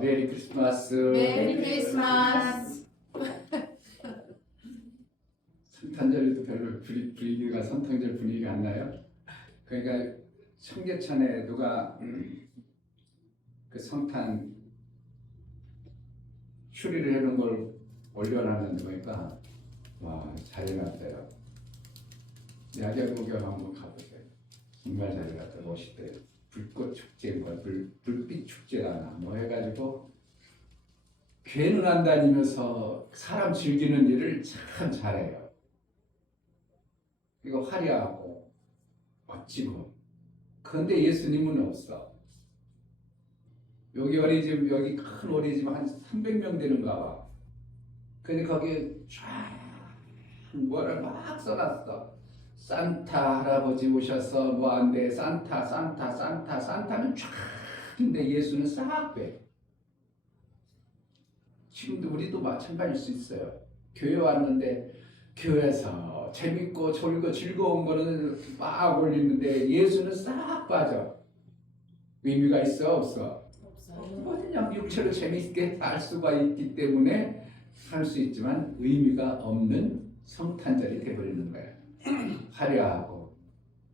메리 크리스마스. 메리 크리스마스. 성탄절에도 별로 분위기가 성탄절 분위기가 안 나요. 그러니까 청계천에 누가 그 성탄 추리를 해놓은 걸 올려놨는데 보니까 와 잘해놨어요. 야경 구경 한번 가보세요. 정말 잘해놨어요. 멋있대요. 불꽃 축제인가 불빛 축제라나 뭐 해가지고 괴는 안 다니면서 사람 즐기는 일을 참 잘해요. 이거 화려하고 멋지고. 그런데 예수님은 없어. 여기 어린이집, 여기 큰 어린이집 한 300명 되는가 봐. 근데 거기에 쫙 뭐를 막 써놨어. 산타 할아버지 오셔서 뭐 안 돼. 산타는 쫙. 근데 예수는 싹 빼. 지금도 우리도 마찬가지일 수 있어요. 교회 왔는데 교회에서 재밌고 졸고 즐거운 거는 막 올리는데 예수는 싹 빠져. 의미가 있어 없어? 그냥 육체로 재밌게 할 수가 있기 때문에 할 수 있지만 의미가 없는 성탄절이 되어버리는 거예요. 화려하고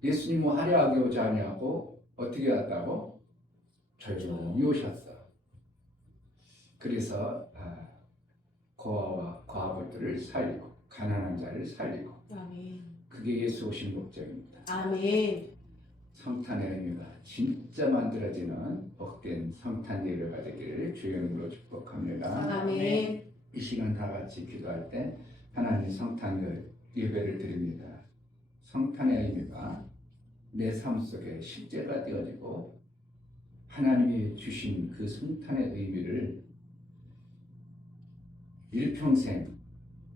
예수님은 화려하게 오지 아니하고 어떻게 왔다고? 조용히 오셨어. 그래서 고아와 과부들을 살리고 가난한 자를 살리고 아멘. 그게 예수 오신 목적입니다. 아멘. 성탄의 의미가 진짜 만들어지는 복된 성탄 예배가 되기를 주의 이름으로 축복합니다. 아멘. 이 시간 다 같이 기도할 때 하나님 성탄 예배를 드립니다. 성탄의 의미가 내 삶 속에 실제가 되어지고 하나님이 주신 그 성탄의 의미를 일평생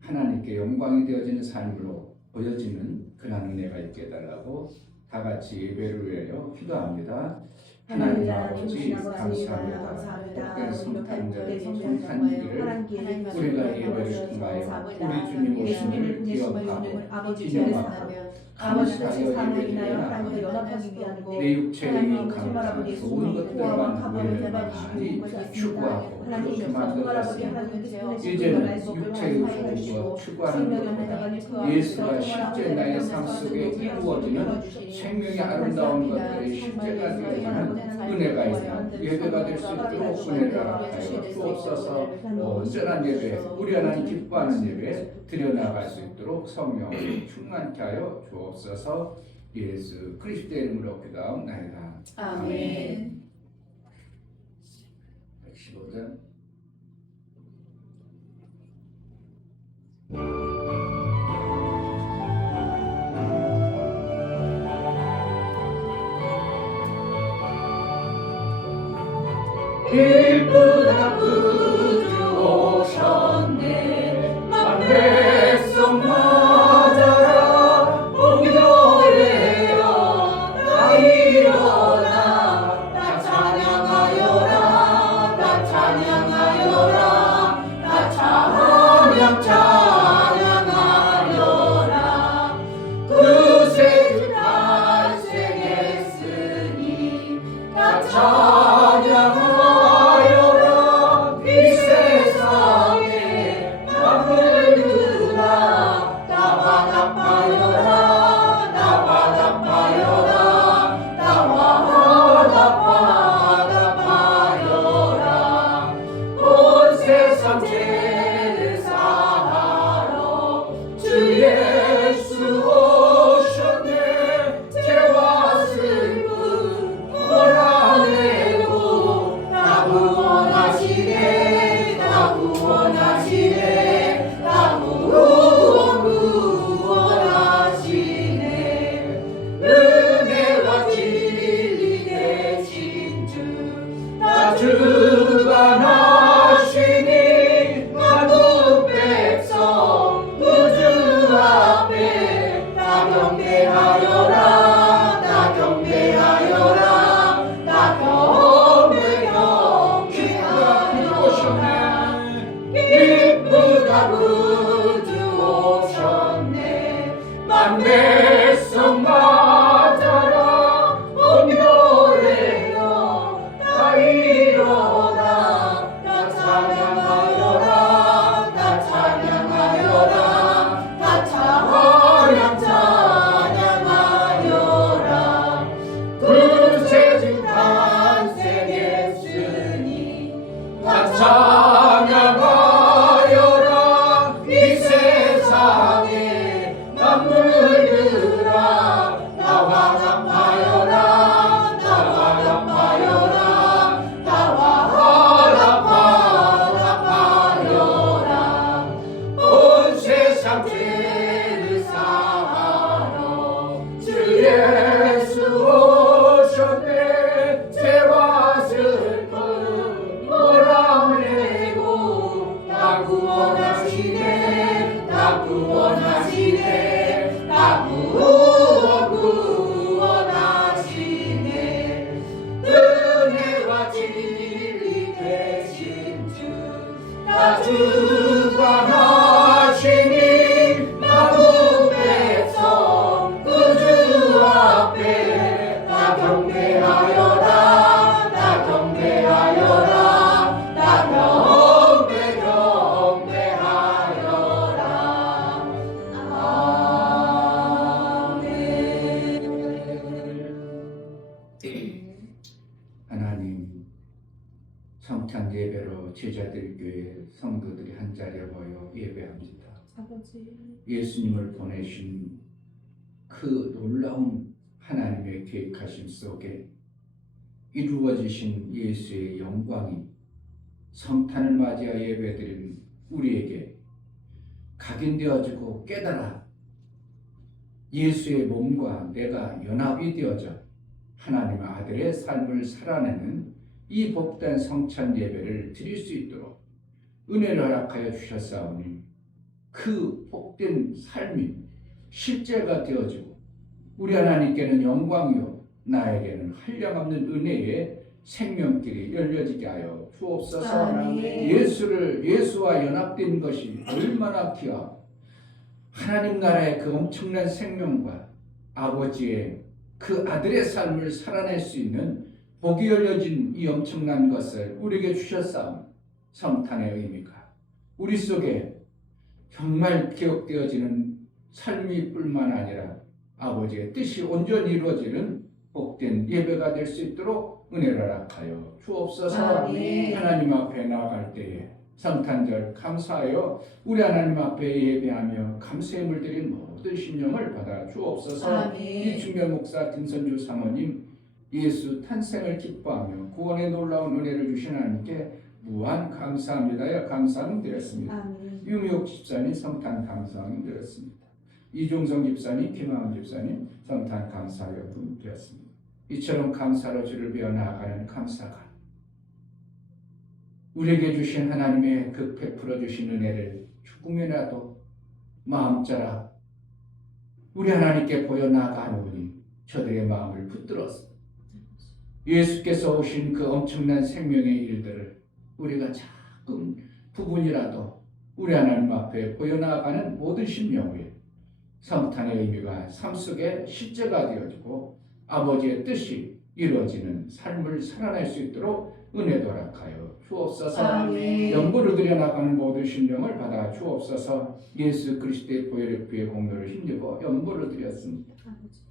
하나님께 영광이 되어지는 삶으로 보여지는 그런 은혜가 있게 해달라고 다 같이 예배를 위하여 기도합니다. 하나님 아버지 감사합니다. 복된 성탄절 성탄일을 우리가 예배를 통하여 우리 주님 오심을 기억하고 기념하고 감사하여 예배를 드리나 내 육체의 감사 좋은 것들만 우리는 많이 추구하고 그렇게 만들었습니다. 이제는 육체의 좋은 것 추구하는 것보다 예수가 실제 나의 삶 속에 이루어지는 생명의 아름다운 것들이 실제가 되어지는 은혜가 있는 예배가 될 수 있도록 은혜를 하여 주옵소서. 온전한 예배, 우리 하나님 기뻐하는 예배 드려나갈 수 있도록 성령을 충만케 하여 주옵소서. 예수 그리스도의 이름으로 기도하옵나이다. 아멘. 115장 기쁘다 구주 오셨네 만배송 맞아라 오기도래요 나 일어나 나 찬양하여라 나 찬양하여라 나 찬양하여라 구세주 탄생했으니 나 찬양하여라 주관하시니 만국 백성 우주 앞에 나 경배하여라 나 경배하여라 나 경배하여라 기쁘다 구주 오셨네 만배성 맞아라 온교래요 나 일어나 진리 되신 주 나 주관하시니 마음에서 구주 앞에 나 경배하여라 나 경배하여라 나 경배하여라 아멘. 하나님, 성찬 예배로 제자들 교회 성도들이 한자리에 모여 예배합니다. 아버지. 예수님을 보내신 그 놀라운 하나님의 계획하심 속에 이루어지신 예수의 영광이 성탄을 맞이하 예배드린 우리에게 각인되어지고 깨달아 예수의 몸과 내가 연합이 되어져 하나님의 아들의 삶을 살아내는 이 복된 성찬 예배를 드릴 수 있도록 은혜를 허락하여 주셨사오니 그 복된 삶이 실제가 되어지고 우리 하나님께는 영광이요 나에게는 한량없는 은혜의 생명길이 열려지게 하여 주옵소서. 아멘. 예수와 연합된 것이 얼마나 귀하고 하나님 나라의 그 엄청난 생명과 아버지의 그 아들의 삶을 살아낼 수 있는 복이 열려진 이 엄청난 것을 우리에게 주셨사오니 성탄의 의미가 우리 속에 정말 기억되어지는 삶이 뿐만 아니라 아버지의 뜻이 온전히 이루어지는 복된 예배가 될 수 있도록 은혜를 허락하여 주옵소서. 아멘. 하나님 앞에 나아갈 때에 성탄절 감사하여 우리 하나님 앞에 예배하며 감사의 물들인 모든 심령을 받아 주옵소서. 아멘. 이충별 목사 김선주 사모님 예수 탄생을 기뻐하며 구원의 놀라운 은혜를 주신 하나님께 무한 감사합니다. 감사함 드렸습니다. 아멘. 유미옥 집사님 성탄 감사함 드렸습니다. 이종성 집사님, 김하은 집사님 성탄 감사여금 드렸습니다. 이처럼 감사로 주를 배워 나아가는 감사가 우리에게 주신 하나님의 그 베풀어 주신 은혜를 조금이라도 마음자라 우리 하나님께 보여 나아가노니 저들의 마음을 붙들어서 예수께서 오신 그 엄청난 생명의 일들을 우리가 조금 부분이라도 우리 하나님 앞에 보여 나아가는 모든 심령에 성탄의 의미가 삶 속에 실제가 되어지고 아버지의 뜻이 이루어지는 삶을 살아낼 수 있도록 은혜도 허락하여 주옵소서. 아멘. 연보를 드려 나가는 모든 심령을 받아 주옵소서. 예수 그리스도의 보혈의 피의 공로를 힘입어 연보를 드렸습니다. 아버지.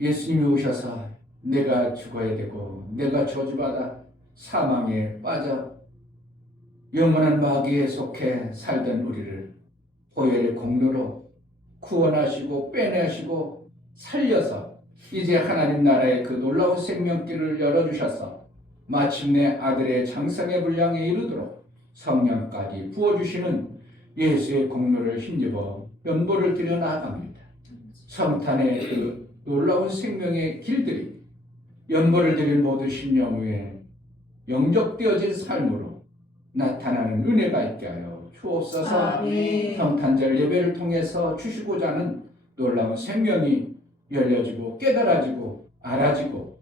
예수님이 오셔서 내가 죽어야 되고 내가 저주받아 사망에 빠져 영원한 마귀에 속해 살던 우리를 보혈의 공로로 구원하시고 빼내시고 살려서 이제 하나님 나라의 그 놀라운 생명길을 열어주셔서 마침내 아들의 장성의 분량에 이르도록 성령까지 부어주시는 예수의 공로를 힘입어 연보를 드려 나아갑니다. 성탄의 그 놀라운 생명의 길들이 연보를 드린 모든 심령 위에 영접되어진 삶으로 나타나는 은혜가 있게 하여 주옵소서. 아멘. 성탄절 예배를 통해서 주시고자 하는 놀라운 생명이 열려지고 깨달아지고 알아지고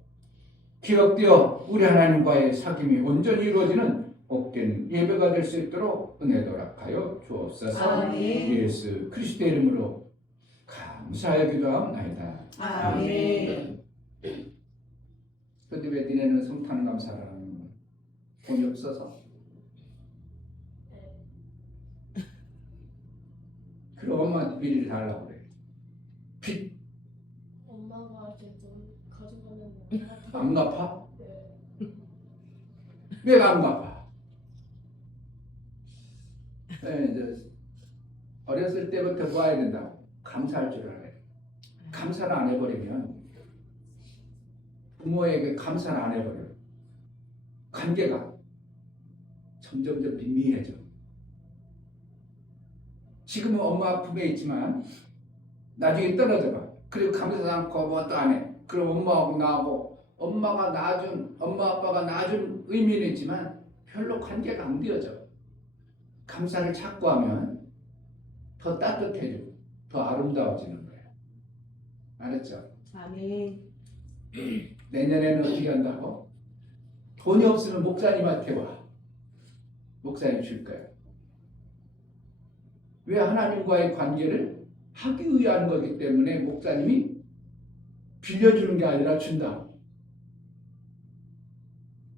기억되어 우리 하나님과의 사귐이 온전히 이루어지는 복된 예배가 될 수 있도록 은혜도 허락하여 주옵소서. 아멘. 예수 그리스도의 이름으로 감사하여 기도하옵나이다. 아멘. 근데 왜 니네는 성탄 감사를 하는 거야? 돈이 없어서? 그럼 엄마한테 비리를 달라고 그래. 빚 엄마가 이제 좀 가져가면 안 갚아? 네. 왜 안 갚아? 네, 이제 어렸을 때부터 뭐 해야 된다고? 감사할 줄 알아요. 감사를 안 해버리면 부모에게 감사를 안 해버려요. 관계가 점점점 빈미해져. 지금은 엄마 품에 있지만 나중에 떨어져 봐. 그리고 감사도 않고 뭐 또 안 해. 그럼 엄마하고 나하고 엄마 아빠가 낳아준 의미는 있지만 별로 관계가 안 되어져. 감사를 찾고 하면 더 따뜻해지고 더 아름다워지는 거예요. 알았죠? 아멘. 내년에는 어떻게 한다고? 돈이 없으면 목사님한테 와. 목사님 줄 거야. 왜? 하나님과의 관계를 하기 위한 거기 때문에 목사님이 빌려주는 게 아니라 준다.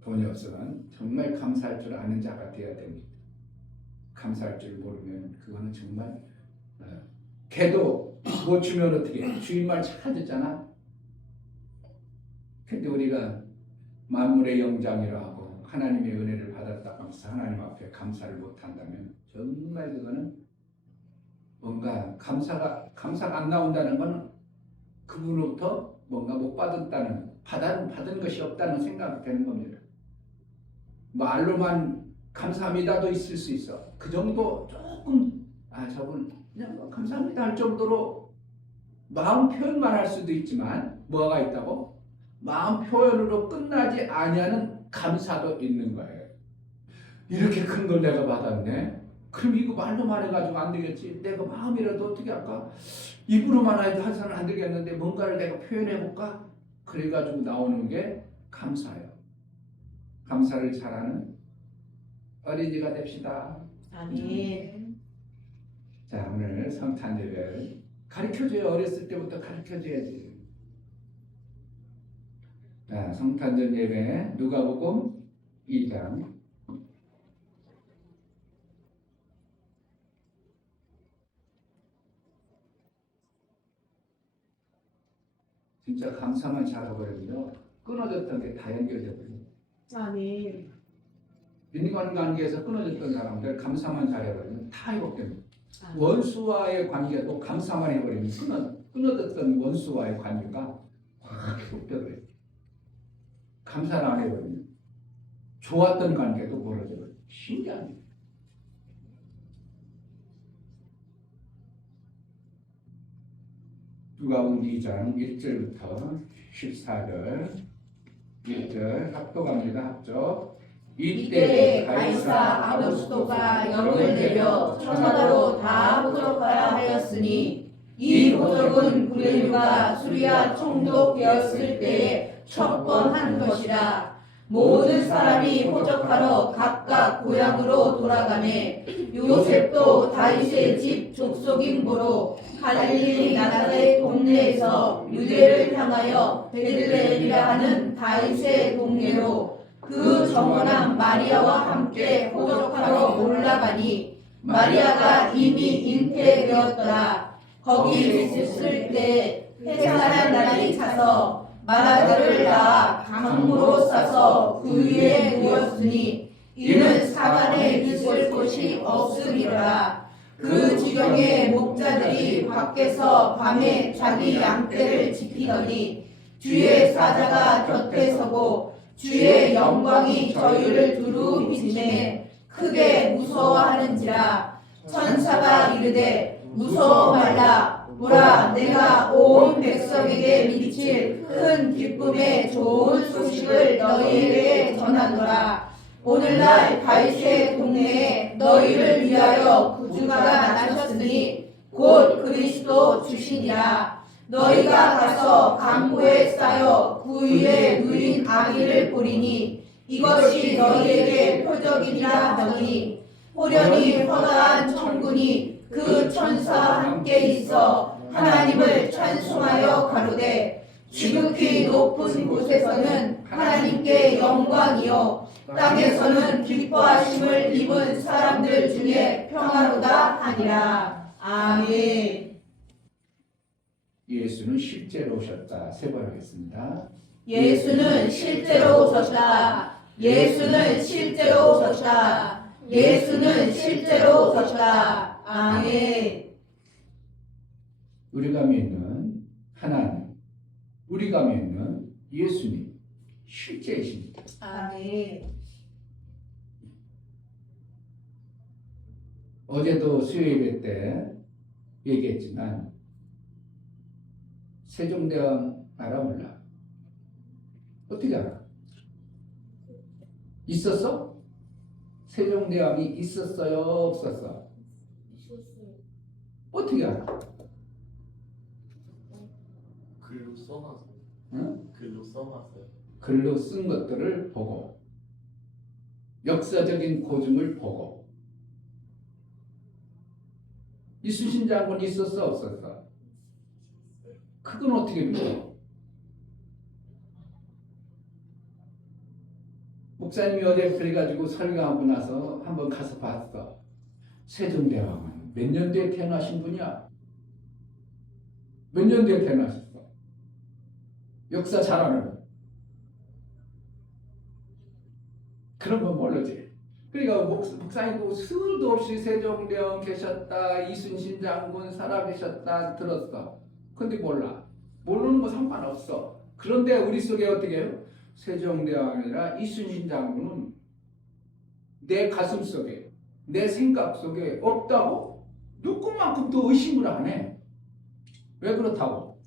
돈이 없으면 정말 감사할 줄 아는 자가 되어야 됩니다. 감사할 줄 모르면 그거는 정말 걔도 뭐 주면 어떻게 해? 주인 말 잘 듣잖아. 근데 우리가 만물의 영장이라 하고 하나님의 은혜를 받았다 하면서 하나님 앞에 감사를 못한다면 정말 그거는 뭔가 감사가 안 나온다는 건 그분으로부터 뭔가 못 받았다는 받은 것이 없다는 생각이 되는 겁니다. 말로만 감사합니다도 있을 수 있어. 그 정도 조금 저분 그냥 뭐 감사합니다 할 정도로 마음 표현만 할 수도 있지만 뭐가 있다고? 마음 표현으로 끝나지 아니하는 감사도 있는 거예요. 이렇게 큰 걸 내가 받았네. 그럼 이거 말로만 해가지고 안 되겠지. 내가 마음이라도 어떻게 할까? 입으로만 해서는 안 되겠는데 뭔가를 내가 표현해볼까? 그래가지고 나오는 게 감사예요. 감사를 잘하는 어린이가 됩시다. 아멘. 자, 오늘 성탄 예배를 가르쳐줘요. 어렸을 때부터 가르쳐줘야지. 자, 성탄절 예배 누가복음 2장 진짜 감사만 잘해버리면요 끊어졌던 게 다 연결돼버려요. 아멘. 인간관계에서 끊어졌던 사람들 감사만 잘해버리면 다 회복됩니다. 아멘. 원수와의 관계도 감사만 해버리면 끊어졌던 원수와의 관계가 확 회복돼버려요. 감사를 안 해버리면 좋았던 관계도 멀어져요. 신기합니다. 누가복음 2장 1절부터 14절 1절 합독합니다. 합독. 이때 가이사 아구스토가 영을 내려 천하로 다 포적하라 하였으니 이 포적은 구레뉴가 수리아 총독되었을 때에 첫 번 한 것이라. 모든 사람이 포적하러 각각 고향으로 돌아가매 요셉도 다윗의 집 족속인 고로 갈릴리 나사렛 동네에서 유대를 향하여 베들레헴이라 하는 다윗의 동네로 그 정원한 마리아와 함께 포적하러 올라가니 마리아가 이미 잉태되었더라. 거기 있을 때 회사한 날이 차서 마라들을 낳아 강으로 싸서 그 위에 누웠으니 이는 사관에 있을 곳이 없으리라. 그 지경에 목자들이 밖에서 밤에 자기 양떼를 지키더니 주의 사자가 곁에 서고 주의 영광이 저희를 두루 비치매 크게 무서워하는지라. 천사가 이르되 무서워 말라. 보라, 내가 온 백성에게 미칠 큰 기쁨의 좋은 소식을 너희에게 전하노라. 오늘날 다윗의 동네에 너희를 위하여 구주가 나셨으니 곧 그리스도 주시니라. 너희가 가서 강고에 쌓여 그 위에 누인 아기를 보리니 이것이 너희에게 표적이니라 하더니 호련히 허다한 천군이 그 천사와 함께 있어 하나님을 찬송하여 가로되 지극히 높은 곳에서는 하나님께 영광이요 땅에서는 기뻐하심을 입은 사람들 중에 평화로다 하니라. 아멘. 예수는 실제로 오셨다. 세 번 하겠습니다. 예수는 실제로 오셨다. 예수는 실제로 오셨다. 예수는 실제로 오셨다. 아멘. 우리가 믿는 하나님, 우리가 믿는 예수님 실제이십니다. 아멘. 어제도 수요예배 때 얘기했지만 세종대왕 알아 몰라? 어떻게 알아? 있었어? 세종대왕이 있었어요? 없었어? 있었어요. 어떻게 알아? 글로 써놔서 응? 글로 써봤어요. 글로 쓴 것들을 보고 역사적인 고증을 보고 이순신 장군이 있었어 없었어? 그건 어떻게 믿어? 목사님이 어제 그래가지고 설교하고 나서 한번 가서 봤어. 세종대왕은 몇 년도에 태어나신 분이야? 몇 년도에 태어나셨어? 역사 잘 아는 그런 건 모르지. 그러니까 목사님도 수도 없이 세종대왕 계셨다, 이순신 장군 살아계셨다 들었어. 근데 몰라. 모르는 거 상관없어. 그런데 우리 속에 어떻게 해요? 세종대왕이라 이순신 장군은 내 가슴 속에, 내 생각 속에 없다고 누구만큼도 의심을 안 해. 왜 그렇다고?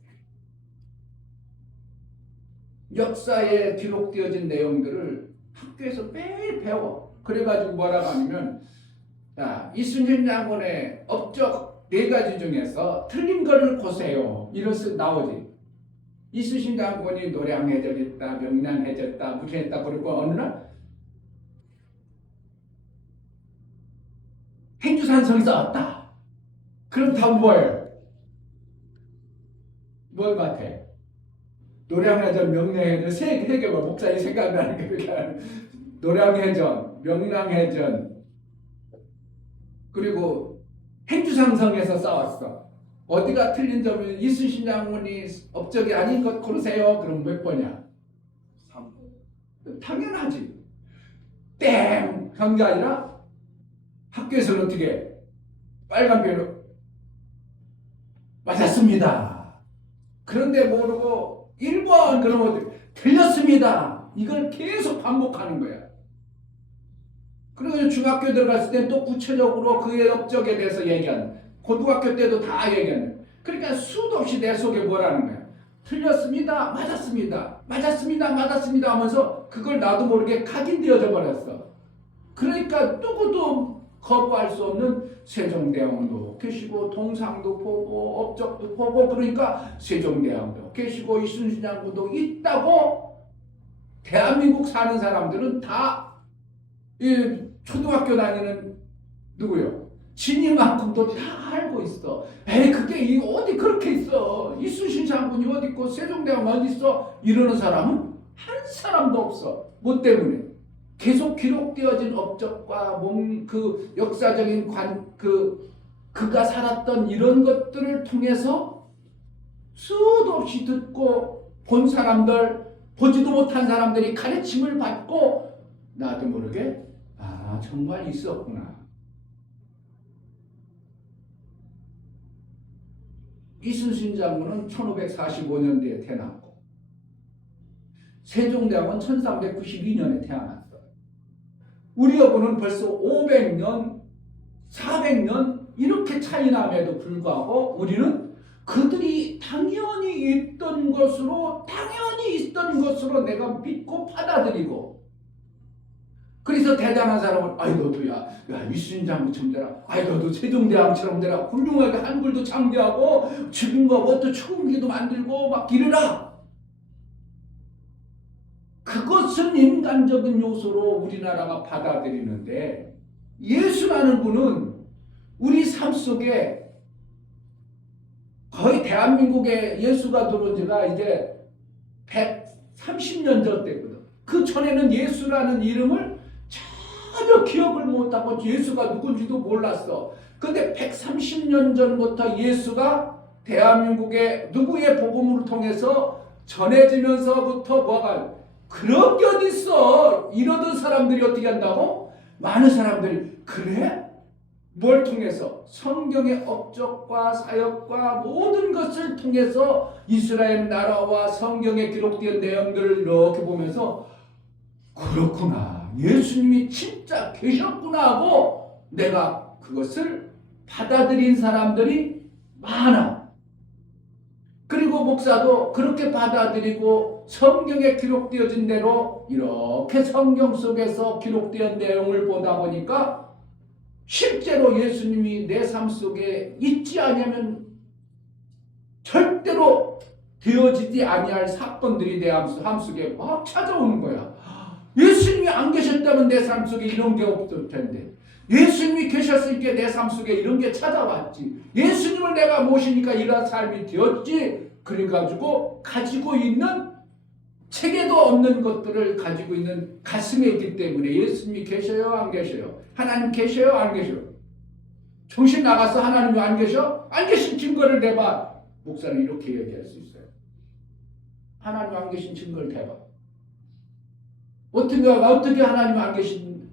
역사에 기록되어진 내용들을 학교에서 매일 배워. 그래가지고 뭐라고 하냐면, 자, 이순신 장군의 업적 4가지 중에서 틀린 거를 고세요. 이런 식 나오지. 이순신 장군이 노량해졌다, 명량해졌다, 무시했다. 그리고 어느 날 행주산성에서 왔다. 그럼 다음 뭐예요? 뭘 같아? 노량해전, 명량해전, 세 개가 목사님 생각나는 게 그러니까 노량해전, 명량해전, 그리고 행주산성에서 싸웠어. 어디가 틀린 점은 이순신 장군이 업적이 아닌 것 고르세요. 그럼 몇 번이야? 3. 당연하지. 땡! 한 게 아니라 학교에서는 어떻게 해? 빨간 펜으로 맞았습니다. 그런데 모르고 1번 그러면 틀렸습니다. 이걸 계속 반복하는 거야. 그리고 중학교 들어갔을 때 또 구체적으로 그의 업적에 대해서 얘기하는, 고등학교 때도 다 얘기하는. 그러니까 수도 없이 내 속에 뭐라는 거야? 틀렸습니다. 맞았습니다. 맞았습니다. 맞았습니다 하면서 그걸 나도 모르게 각인되어져 버렸어. 그러니까 누구도 거부할 수 없는 세종대왕도 계시고 동상도 보고 업적도 보고 그러니까 세종대왕도 계시고 이순신 장군도 있다고 대한민국 사는 사람들은 다 이 초등학교 다니는 누구요? 진이만큼도 다 알고 있어. 에이 그게 어디 그렇게 있어. 이순신 장군이 어디 있고 세종대왕 어디 있어. 이러는 사람은 한 사람도 없어. 뭐 때문에? 계속 기록되어진 업적과 그 역사적인 그가 살았던 이런 것들을 통해서 수도 없이 듣고 본 사람들, 보지도 못한 사람들이 가르침을 받고 나도 모르게 정말 있었구나. 이순신 장군은 1545년도에 태어났고 세종대왕은 1392년에 태어났어. 우리 여부는 벌써 500년, 400년 이렇게 차이 남에도 불구하고 우리는 그들이 당연히 있던 것으로 내가 믿고 받아들이고, 그래서 대단한 사람은 아이 너도야 이순신 장군처럼 되라, 아이 너도 세종대왕처럼 되라, 훌륭하게 한글도 창대하고 죽은 거부터 추궁기도 만들고 막 이르라. 그것은 인간적인 요소로 우리나라가 받아들이는데, 예수라는 분은 우리 삶 속에 거의 대한민국에 예수가 들어온 지가 이제 130년 전 때거든. 그 전에는 예수라는 이름을 전혀 기억을 못하고 예수가 누군지도 몰랐어. 근데 130년 전부터 예수가 대한민국에 누구의 복음을 통해서 전해지면서부터 뭐가 그런 게 어딨어. 이러던 사람들이 어떻게 한다고? 많은 사람들이 그래? 뭘 통해서? 성경의 업적과 사역과 모든 것을 통해서 이스라엘 나라와 성경에 기록된 내용들을 이렇게 보면서 그렇구나, 예수님이 진짜 계셨구나 하고 내가 그것을 받아들인 사람들이 많아. 그리고 목사도 그렇게 받아들이고 성경에 기록되어진 대로 이렇게 성경 속에서 기록된 내용을 보다 보니까 실제로 예수님이 내 삶 속에 있지 않으면 절대로 되어지지 아니할 사건들이 내 삶 속에 막 찾아오는 거야. 예수님이 안 계셨다면 내 삶 속에 이런 게 없을 텐데, 예수님이 계셨으니까 내 삶 속에 이런 게 찾아왔지. 예수님을 내가 모시니까 이런 삶이 되었지. 그래가지고 가지고 있는 책에도 없는 것들을 가지고 있는 가슴에 있기 때문에 예수님이 계셔요 안 계셔요? 하나님 계셔요 안 계셔요? 정신 나가서 하나님이 안 계셔? 안 계신 증거를 대봐. 목사는 이렇게 얘기할 수 있어요. 하나님 안 계신 증거를 대봐. 어떻게 하나님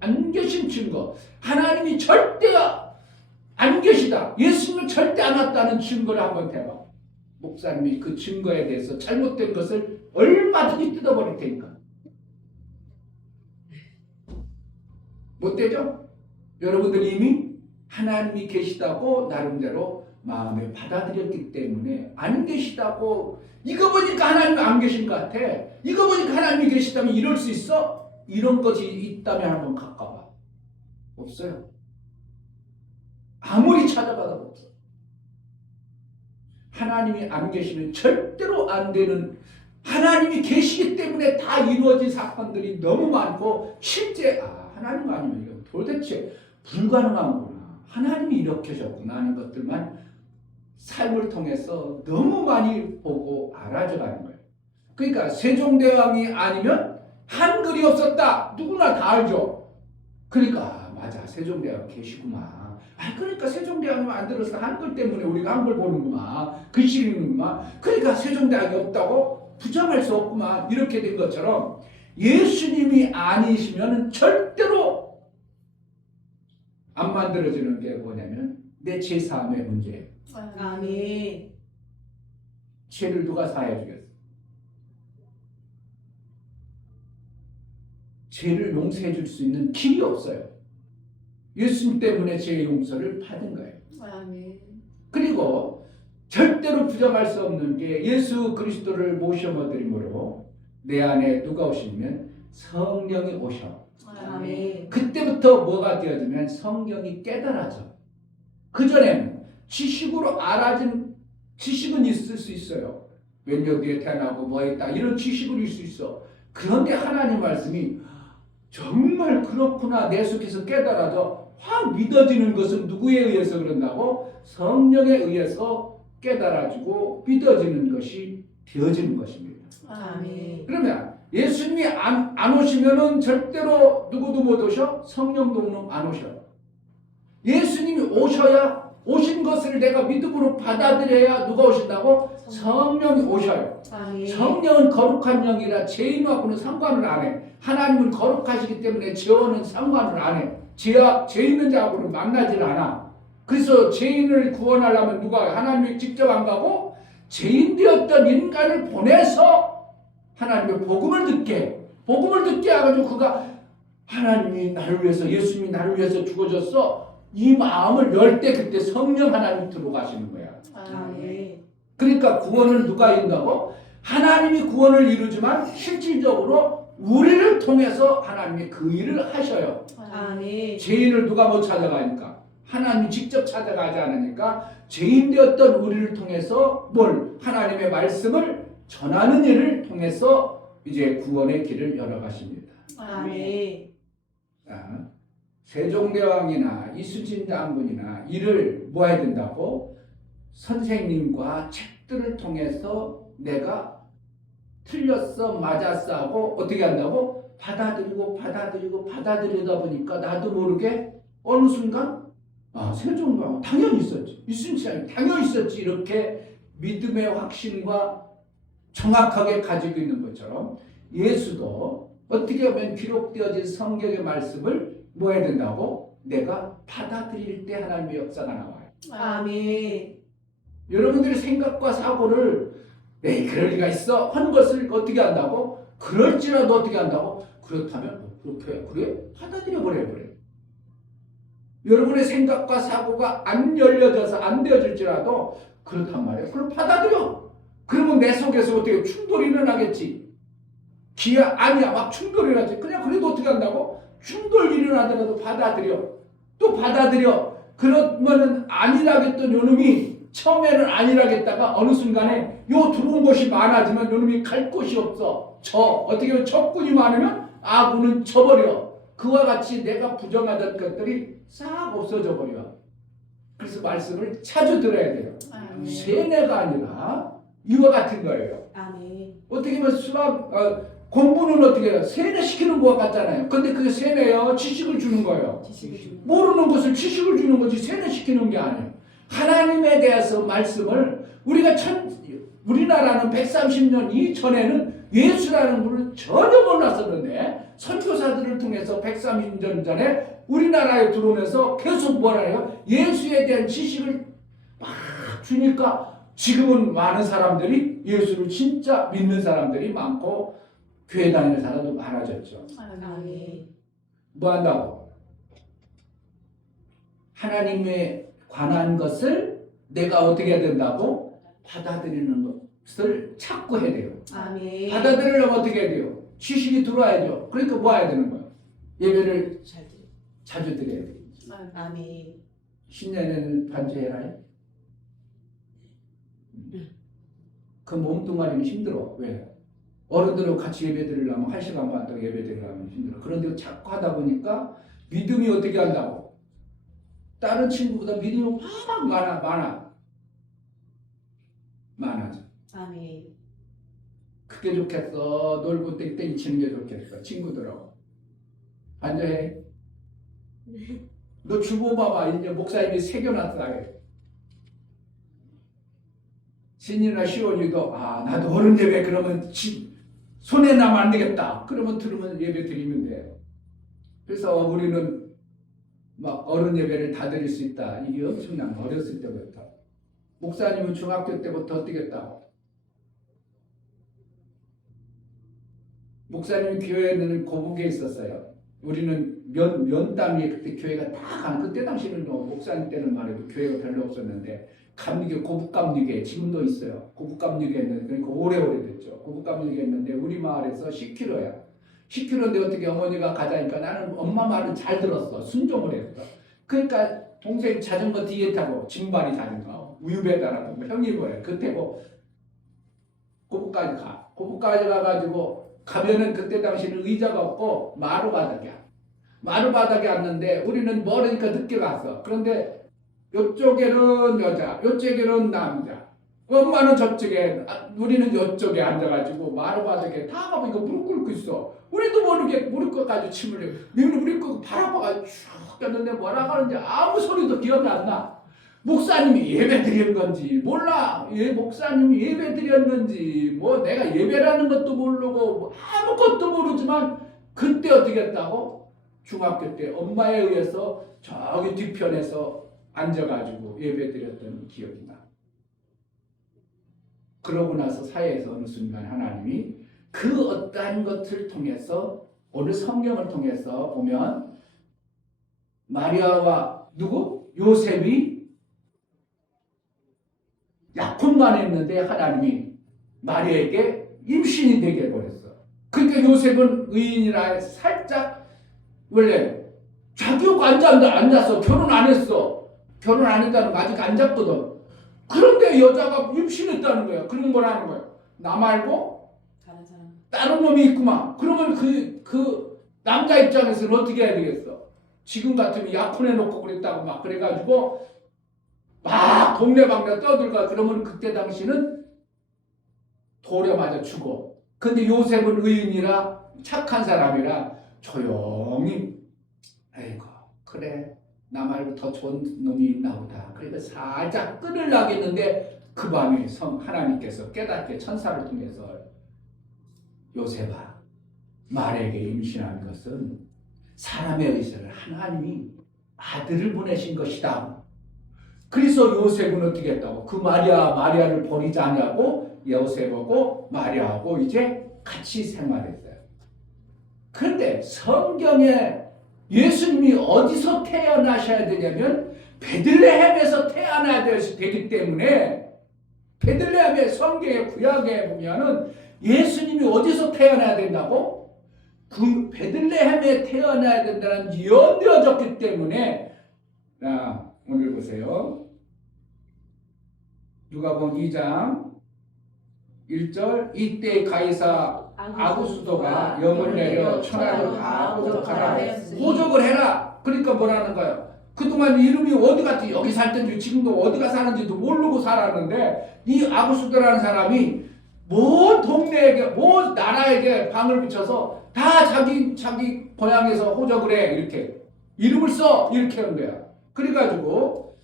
안 계신 증거, 하나님이 절대 안 계시다, 예수님은 절대 안 왔다는 증거를 한번 대봐. 목사님이 그 증거에 대해서 잘못된 것을 얼마든지 뜯어버릴 테니까. 못 되죠? 여러분들 이미 하나님이 계시다고 나름대로 마음에 받아들였기 때문에 안 계시다고, 이거 보니까 하나님이 안 계신 것 같아, 이거 보니까 하나님이 계시다면 이럴 수 있어? 이런 것이 있다면 한번 가까워. 없어요. 아무리 찾아봐도 없어. 하나님이 안 계시면 절대로 안 되는, 하나님이 계시기 때문에 다 이루어진 사건들이 너무 많고, 실제 하나님 아니면 이거 도대체 불가능한구나, 하나님이 이렇게 하셨구나 하는 것들만 삶을 통해서 너무 많이 보고 알아져가는 거예요. 그러니까 세종대왕이 아니면 한글이 없었다, 누구나 다 알죠. 그러니까 맞아, 세종대왕 계시구만. 그러니까 세종대왕이 만들어서 한글 때문에 우리가 한글 보는구만, 글씨 읽는구만. 그러니까 세종대왕이 없다고 부정할 수 없구만. 이렇게 된 것처럼 예수님이 아니시면 절대로 안 만들어지는 게 뭐냐면 내 죄사함의 문제예요. 아멘. 죄를 누가 사해 주겠어? 죄를 용서해 줄 수 있는 길이 없어요. 예수님 때문에 죄 용서를 받은 거예요. 아멘. 그리고 절대로 부정할 수 없는 게 예수 그리스도를 모셔드림으로 내 안에 누가 오시면 성령이 오셔. 아멘. 그때부터 뭐가 되어지면 성경이 깨달아져. 그전에는 지식으로 알아진 지식은 있을 수 있어요. 몇 년 뒤에 태어나고 뭐 했다 이런 지식은 있을 수 있어. 그런데 하나님 말씀이 정말 그렇구나 내 속에서 깨달아져 확 믿어지는 것은 누구에 의해서 그런다고? 성령에 의해서 깨달아지고 믿어지는 것이 되어지는 것입니다. 아멘. 그러면 예수님이 안 오시면은 절대로 누구도 못 오셔? 성령도 안 오셔. 예수님이 오셔야, 오신 것을 내가 믿음으로 받아들여야 누가 오신다고? 성령이 오셔요. 아멘. 성령은 거룩한 영이라 죄인하고는 상관을 안 해. 하나님은 거룩하시기 때문에 죄와는 상관을 안 해. 죄 있는 자하고는 만나질 않아. 그래서 죄인을 구원하려면 누가? 하나님이 직접 안 가고 죄인 되었던 인간을 보내서 하나님의 복음을 듣게 해가지고 그가 하나님이 나를 위해서, 예수님이 나를 위해서 죽어졌어, 이 마음을 열 때 그때 성령 하나님 들어가시는 거야. 아멘. 그러니까 구원을 누가 이룬다고? 하나님이 구원을 이루지만 실질적으로 우리를 통해서 하나님이 그 일을 하셔요. 아멘. 죄인을 누가 못 찾아가니까? 하나님이 직접 찾아가지 않으니까 죄인 되었던 우리를 통해서 뭘? 하나님의 말씀을 전하는 일을 통해서 이제 구원의 길을 열어가십니다. 아멘. 세종대왕이나 이순신 장군이나 이를 뭐 해야 된다고? 선생님과 책들을 통해서 내가 틀렸어 맞았어 하고 어떻게 한다고? 받아들이다 보니까 나도 모르게 어느 순간 세종대왕 당연히 있었지, 이순신 당연히 있었지, 이렇게 믿음의 확신과 정확하게 가지고 있는 것처럼 예수도 어떻게 보면 기록되어진 성경의 말씀을 뭐 해야 된다고? 내가 받아들일 때 하나님의 역사가 나와요. 아멘. 여러분들의 생각과 사고를 에이 그럴 리가 있어 하는 것을 어떻게 한다고? 그럴지라도 어떻게 한다고? 그렇다면 그렇게 그래? 받아들여 버려. 여러분의 생각과 사고가 안 열려져서 안 되어질지라도 그렇단 말이에요. 그럼 받아들여. 그러면 내 속에서 어떻게 충돌이 일어나겠지. 아니야 막 충돌이 일어나지. 그냥 그래도 어떻게 한다고? 충돌이 일어나더라도 또 받아들여. 그러면은 안일하겠던 요놈이 처음에는 안일하겠다가 어느 순간에 요 들어온 곳이 많아지면 요놈이 갈 곳이 없어. 어떻게 보면 적군이 많으면 아군은 져버려. 그와 같이 내가 부정하던 것들이 싹 없어져 버려. 그래서 말씀을 자주 들어야 돼요. 세뇌가 아니라 이와 같은 거예요. 아멘. 어떻게 보면 공부는 어떻게 해요? 세뇌시키는 것 같잖아요. 근데 그게 세뇌예요? 지식을 주는 거예요. 지식을 주는 모르는 것을 지식을 주는 거지 세뇌시키는 게 아니에요. 하나님에 대해서 말씀을 우리나라는 130년 이전에는 예수라는 분을 전혀 몰랐었는데 선교사들을 통해서 130년 전에 우리나라에 들어오면서 계속 뭐라요? 예수에 대한 지식을 막 주니까 지금은 많은 사람들이 예수를 진짜 믿는 사람들이 많고 교회 다니는 사람도 많아졌죠. 아멘. 뭐 한다고? 하나님에 관한 것을 내가 어떻게 해야 된다고? 받아들이는 것을 찾고 해야 돼요. 아멘. 받아들이려면 어떻게 해야 돼요? 지식이 들어와야죠. 그러니까 뭐 해야 되는 거예요? 예배를 잘 들어. 자주 드려야 돼요. 아멘. 신년에는 반주해라. 그 몸뚱아리는 힘들어. 왜? 어른들하고 같이 예배 드리려면 1시간 반 동안 예배 드리려면 힘들어. 그런데 자꾸 하다 보니까 믿음이 어떻게 한다고? 다른 친구보다 믿음이 확 많아져. 아멘. 그게 좋겠어. 놀고 땡땡이 치는 게 좋겠어. 친구들하고. 앉아해. 너 주보 봐봐. 이제 목사님이 새겨놨어. 신이나 시원이도 나도 어른 예배 그러면 손에 나면 안 되겠다. 그러면 들으면 예배 드리면 돼. 그래서 우리는 막 어른 예배를 다 드릴 수 있다. 이게 엄청난 거. 어렸을 때부터. 목사님은 중학교 때부터 어떻겠다고. 목사님이 교회에는 고북에 있었어요. 우리는 면담이 그때 교회가 다 가는 그때 당시는 목사님 때는 말해도 교회가 별로 없었는데 감리교 고북감리교회 지금도 있어요. 고북감리교회 했는데 그러니까 오래오래 됐죠. 고북감리교회 했는데 우리 마을에서 10km야. 10km인데 어떻게 어머니가 가자니까 나는 엄마 말은 잘 들었어. 순종을 했어. 그러니까 동생 자전거 뒤에 타고 징발이 자전거 우유배달하고 뭐 형이 뭐래 그때고 고북까지 가. 고북까지 가가지고 가면은 그때 당시는 의자가 없고 마루바닥이야. 마루바닥에 앉는데 우리는 멀으니까 늦게 갔어. 그런데 이쪽에는 여자, 이쪽에는 남자. 엄마는 저쪽에, 우리는 이쪽에 앉아가지고 마루바닥에 다 가보니까 무릎 꿇고 있어. 우리도 모르게 무릎 꿇어가지고 침을 내고 무릎 꿇고 발 아파가지고 쭉 꼈는데 뭐라고 하는지 아무 소리도 기억이 안 나. 목사님이 예배 드린 건지 몰라. 목사님이 예배 드렸는지 뭐 내가 예배라는 것도 모르고 뭐 아무것도 모르지만 그때 어떻게 했다고? 중학교 때 엄마에 의해서 저기 뒤편에서 앉아가지고 예배 드렸던 기억이 나. 그러고 나서 사회에서 어느 순간 하나님이 그 어떠한 것을 통해서 오늘 성경을 통해서 보면 마리아와 누구? 요셉이 약혼만 했는데 하나님이 마리아에게 임신이 되게 해버렸어. 그러니까 요셉은 의인이라 살짝 원래 자기하고 앉았어. 결혼 안 했어. 결혼 안 했다는 거 아직 안 잡거든. 그런데 여자가 임신했다는 거야. 그런 거라는 거야. 나 말고 다른 사람. 다른 놈이 있구만. 그러면 그 남자 입장에서는 어떻게 해야 되겠어? 지금 같으면 약혼해 놓고 그랬다고 막 그래가지고 막 동네방네 떠들고 그러면 그때 당시는 돌에 맞아 죽어. 근데 요셉은 의인이라 착한 사람이라 조용히 아이고 그래 나 말고 더 좋은 놈이 있나 보다. 그러니까 살짝 끊으려고 했는데 그 밤에 하나님께서 깨닫게 천사를 통해서 요셉아 말에게 임신한 것은 사람의 의사를 하나님이 아들을 보내신 것이다. 그래서 요셉은 어떻게 했다고? 그 마리아를 버리지 않냐고 요셉하고 마리아하고 이제 같이 생활했어요. 그런데 성경에 예수님이 어디서 태어나셔야 되냐면 베들레헴에서 태어나야 되기 때문에 베들레헴의 성경의 구약에 보면은 예수님이 어디서 태어나야 된다고? 그 베들레헴에 태어나야 된다는 연되어졌기 때문에 오늘 보세요. 누가복음 2장 1절 이때 가이사 아구수도가 영을 내려 천하로 다 호적하라. 호적을 해라. 그러니까 뭐라는 거예요? 그동안 이름이 어디 갔지? 여기 살든지 지금도 어디가 사는지도 모르고 살았는데 이 아구수도라는 사람이 뭐 동네에게 뭐 나라에게 방을 붙여서 다 자기 고향에서 호적을 해. 이렇게 이름을 써. 이렇게 하는 거야. 그래가지고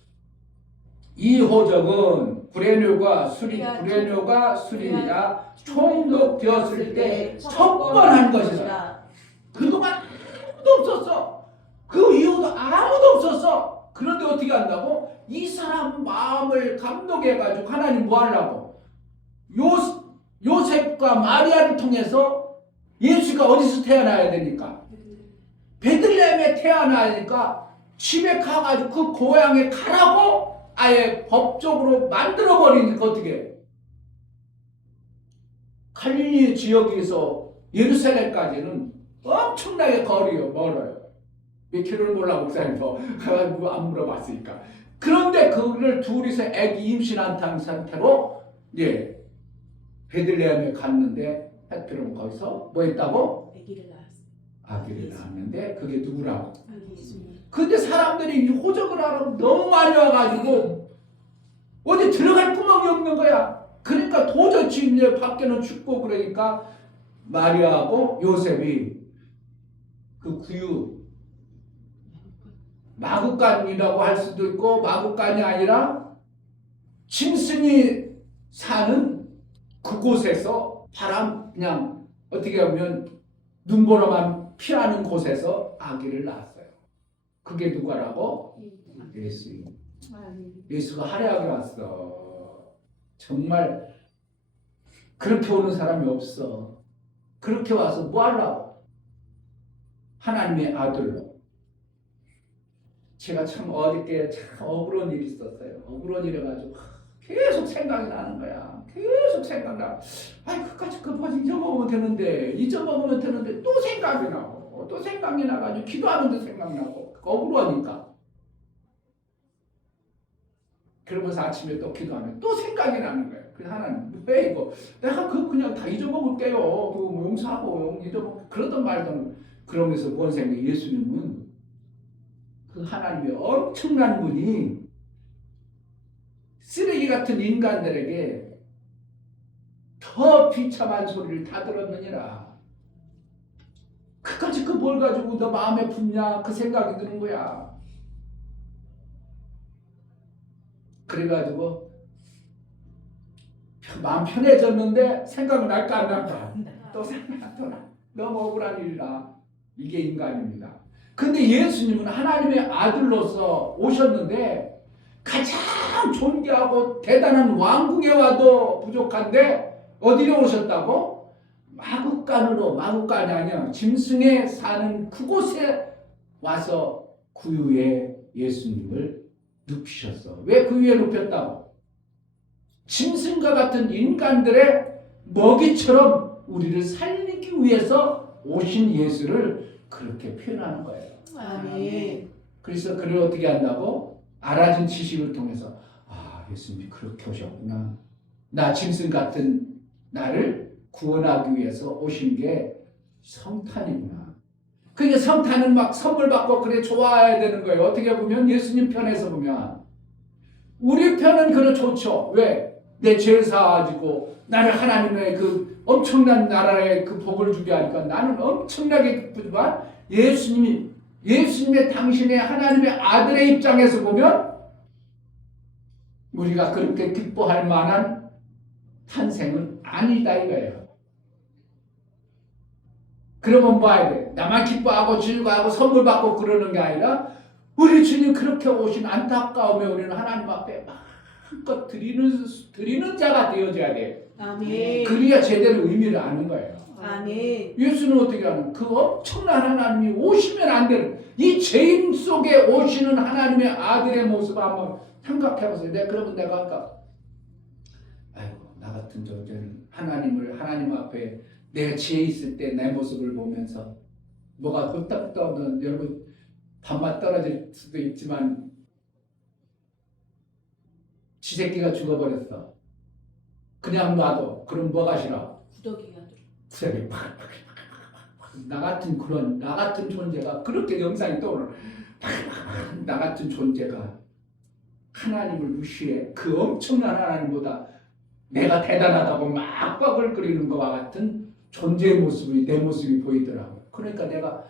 이 호적은 구레뇨가 수리야 총독되었을 때 첫 번 한 것이다. 그동안 아무도 없었어. 그 이후도 아무도 없었어. 그런데 어떻게 한다고? 이 사람 마음을 감독해가지고 하나님 뭐 하려고? 요셉과 마리아를 통해서 예수가 어디서 태어나야 되니까? 베들레헴에 태어나니까 집에 가가지고 그 고향에 가라고 아예 법적으로 만들어버리니까 어떻게? 갈릴리 지역에서 예루살렘까지는 엄청나게 거리요, 멀어요. 몇 킬로를 몰라 목사님 안 물어봤으니까. 그런데 그를 둘이서 애기 임신한 상태로 베들레헴에 갔는데 헤트로는 거기서 뭐 했다고? 아기를 낳았어요. 아기를 낳았는데 그게 누구라고? 아기 예수님. 근데 사람들이 호적을 하라고 너무 많이 와가지고 어디 들어갈 구멍이 없는 거야. 그러니까 도저히 이제 밖에는 춥고 그러니까 마리아하고 요셉이 그 구유 마구간이라고 할 수도 있고 마구간이 아니라 짐승이 사는 그곳에서 그냥 어떻게 보면 눈보라만 피하는 곳에서 아기를 낳았어요. 그게 누구라고? 예수님. 예수가 화려하게 왔어. 정말 그렇게 오는 사람이 없어. 그렇게 와서 뭐 하려고? 하나님의 아들로. 제가 참 어저께 참 억울한 일이 있었어요. 억울한 일이 가지고 계속 생각이 나는 거야. 계속 생각나. 아이 그까지 그까지 잊어먹으면 되는데 또 생각이 나고 또 생각이 나가지고 기도하는데 생각나고 억울하니까. 그러면서 아침에 또 기도하면 또 생각이 나는 거예요. 그래서 하나님 왜 이거 내가 그냥 다 잊어먹을게요. 그거 용서하고 잊어먹 그러던 말던 그러면서 뭔 생각? 예수님은 그 하나님의 엄청난 분이 쓰레기 같은 인간들에게 더 비참한 소리를 다 들었느니라. 그까지 그 뭘 가지고 너 마음에 붙냐 그 생각이 드는 거야. 그래가지고 마음 편해졌는데 생각은 날까 안 날까? 또 생각나. 너무 억울한 일이라. 이게 인간입니다. 근데 예수님은 하나님의 아들로서 오셨는데 가장 존귀하고 대단한 왕궁에 와도 부족한데 어디로 오셨다고? 마구간이 아니야. 짐승에 사는 그곳에 와서 구유에 예수님을 눕히셨어. 왜 그 위에 눕혔다고? 짐승과 같은 인간들의 먹이처럼 우리를 살리기 위해서 오신 예수를 그렇게 표현하는 거예요. 아멘. 그래서 그를 어떻게 한다고? 알아준 지식을 통해서 예수님이 그렇게 오셨구나. 나 짐승 같은 나를 구원하기 위해서 오신 게 성탄이구나. 그러니까 성탄은 막 선물 받고 그래 좋아해야 되는 거예요. 어떻게 보면 예수님 편에서 보면 우리 편은 그래 좋죠. 왜? 내 죄를 사가지고 나를 하나님의 그 엄청난 나라의 그 복을 주게 하니까 나는 엄청나게 기쁘지만 예수님의 당신의 하나님의 아들의 입장에서 보면 우리가 그렇게 기뻐할 만한 탄생은 아니다 이거예요. 그러면 봐야 돼. 나만 기뻐하고 즐거워하고 선물 받고 그러는 게 아니라 우리 주님 그렇게 오신 안타까움에 우리는 하나님 앞에 마음껏 드리는 자가 되어져야 돼. 아멘. 그래야 제대로 의미를 아는 거예요. 아멘. 예수는 어떻게 하는? 그 엄청난 하나님이 오시면 안 되는 이 죄인 속에 오시는 하나님의 아들의 모습을 한번 생각해보세요. 그러면 내가 아까 나 같은 존재는 하나님 앞에 내가 지혜 있을 때 내 모습을 보면서 뭐가 헛떡떡 여러분 밥맛 떨어질 수도 있지만 지 새끼가 죽어버렸어. 그냥 놔둬. 그럼 뭐가 싫어? 구더기가 구석에 나 같은 존재가 그렇게 영상이 떠오르는 나 같은 존재가 하나님을 무시해 그 엄청난 하나님보다 내가 대단하다고 막 뻐글거리는 것과 같은 존재의 모습이 내 모습이 보이더라고요. 그러니까 내가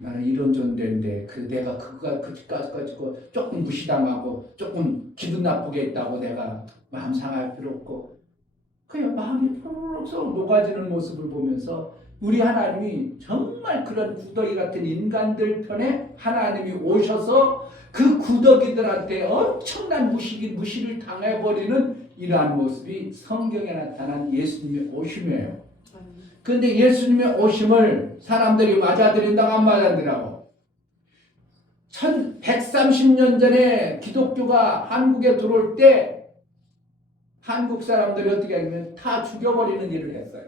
나는 이런 존재인데 내가 그까지 가지고 조금 무시당하고 조금 기분 나쁘게 했다고 내가 마음 상할 필요 없고 그냥 마음이 푸르륵 녹아지는 모습을 보면서 우리 하나님이 정말 그런 구더기 같은 인간들 편에 하나님이 오셔서 그 구더기들한테 엄청난 무시를 당해버리는 이러한 모습이 성경에 나타난 예수님의 오심이에요. 그런데 예수님의 오심을 사람들이 맞아들인다고 안 맞아들이라고 1130년 전에 기독교가 한국에 들어올 때 한국 사람들이 어떻게 하냐면 다 죽여버리는 일을 했어요.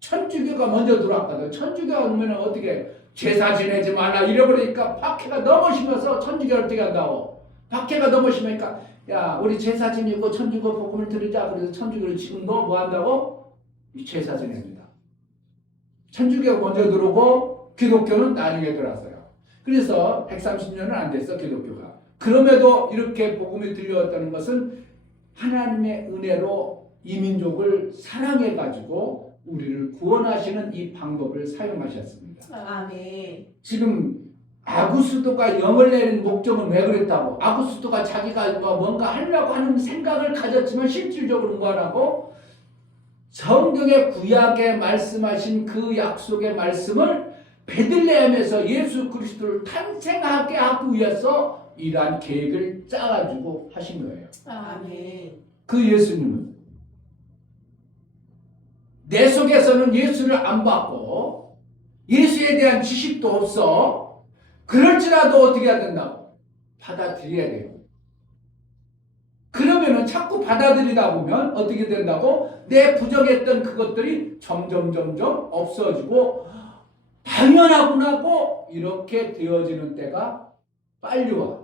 천주교가 먼저 들어왔거든. 천주교가 오면 어떻게 제사 지내지 말라 이래버리니까 박해가 너무 심해서 천주교를 어떻게 한다고? 박해가 너무 심하니까 야 우리 제사 지내고 천주교 복음을 들으자. 그래서 천주교를 지금 너 뭐 한다고? 이 제사 지냅니다. 천주교가 먼저 들어오고 기독교는 나중에 들어왔어요. 그래서 130년은 안 됐어 기독교가. 그럼에도 이렇게 복음이 들려왔다는 것은 하나님의 은혜로 이 민족을 사랑해가지고 우리를 구원하시는 이 방법을 사용하셨습니다. 아멘. 지금 아구스도가 영을 내린 목적은 왜 그랬다고? 아구스도가 자기가 뭔가 하려고 하는 생각을 가졌지만 실질적으로 뭐 하라고? 성경의 구약에 말씀하신 그 약속의 말씀을 베들레헴에서 예수 그리스도를 탄생하게 하기 위해서 이러한 계획을 짜가지고 하신 거예요. 아멘. 그 예수님은 내 속에서는 예수를 안 받고 예수에 대한 지식도 없어. 그럴지라도 어떻게 해야 된다고? 받아들여야 돼요. 그러면은 자꾸 받아들이다 보면 어떻게 된다고? 내 부정했던 그것들이 점점 없어지고 당연하구나고 이렇게 되어지는 때가 빨리 와.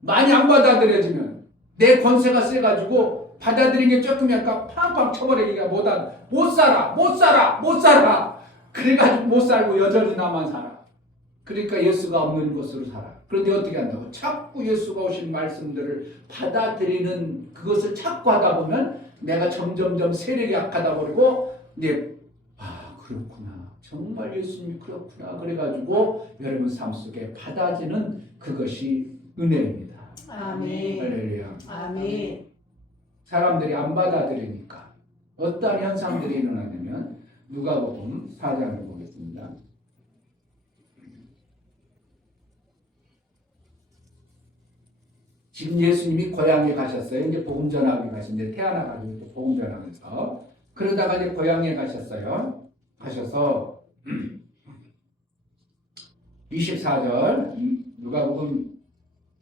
많이 안 받아들여지면 내 권세가 세가지고 받아들이는 게 조금 약간 팡팡 쳐버리기가 못 살아. 그래가지고 못 살고 여전히 나만 살아. 그러니까 예수가 없는 곳으로 살아. 그런데 어떻게 한다고? 자꾸 예수가 오신 말씀들을 받아들이는 그것을 자꾸 하다 보면 내가 점점 세력이 약하다 버리고 그렇구나. 정말 예수님이 그렇구나. 그래가지고 여러분 삶 속에 받아지는 그것이 은혜입니다. 아멘. 할렐루야. 아멘. 사람들이 안 받아들이니까 어떠한 현상들이 일어나냐면 누가복음 4장을 보겠습니다. 지금 예수님이 고향에 가셨어요. 이제 복음 전하기 가신데 태어나가지고 또 복음 전하면서 그러다가 이제 고향에 가셨어요. 가셔서 24절 누가복음